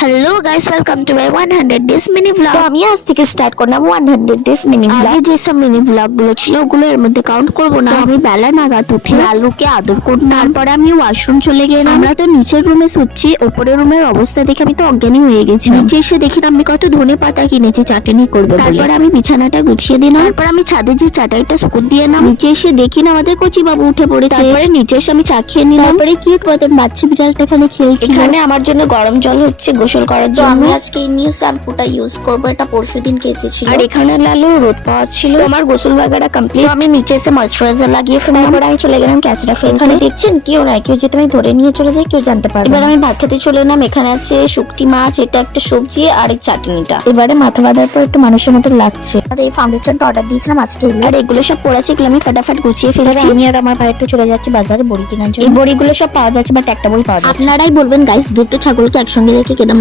Hello guys, welcome to my 100 days mini vlog. তো আমি আজ থেকে স্টার্ট করলাম 100 ডেজ মিনি ভ্লগ। আগে যেসব মিনি ভ্লগ গুলো ছিল ওগুলো এর মধ্যে কাউন্ট করব না। আমি বেলা নাগাদ উঠে লালুকে আদর করলাম, তারপরে আমি ওয়াশরুম চলে গেলাম। আমরা তো নিচের রুমে শুচ্ছি, উপরের রুমের অবস্থা দেখে আমি তো অজ্ঞানী হয়ে গেছি। নিচে এসে দেখি আমি কত ধনে পাতা কিনেছি চাটনি করবো। তারপরে আমি বিছানাটা গুছিয়ে দিলাম, তারপর আমি ছাদে যে চাটাইটা শুকুর দিয়ে না, নিচে এসে দেখি না আমাদের কচি বাবু উঠে পড়েছে। তারপরে নিচে এসে আমি চা খেয়ে নিলাম। তারপরে কিউট মতন বাচ্চা বিড়ালটা এখানে খেলছে। এখানে আমার জন্য গরম জল হচ্ছে গোসল করার জন্য। আমি আজকে এই নিউ শ্যাম্পুটা ইউজ করবো, এটা পরশুদিন কেসেছিল। আর এখানে লালু রোদ পাওয়া ছিল। তো আমার গোসল বাগাটা কমপ্লিট। আমি নিচে এসে ময়শ্চারাইজার লাগিয়ে ফেললাম। তারপর আমি চলে গেলাম ক্যাসেটা ফেলতে। এখানে দেখছেন কেউ নাই, কেউ যদি আমি ধরে নিয়ে চলে যাই কেউ জানতে পারবে। এবার আমি ভাত খেতে চলে এলাম। এখানে আছে শুকটি মাছ, এটা একটা সবজি আর এই চাটনিটা। এবারে মাথা বাঁধার পর একটু মানুষের মতো লাগছে। আর এই ফাউন্ডেশনটা অর্ডার দিয়েছিলাম আজকে, আর এগুলো সব পড়াছে, এগুলো আমি ফাটাফাট গুছিয়ে ফেলেছি। আমি আর আমার ভাই একটু চলে যাচ্ছি বাজারে বড়ি কেনার জন্য। এই বড়িগুলো সব পাওয়া যাচ্ছে, বাট একটা বড়ি পাওয়া যাচ্ছে। আপনারাই বলবেন গাইস, দুটো ছাগলকে একসঙ্গে রেখে কেনা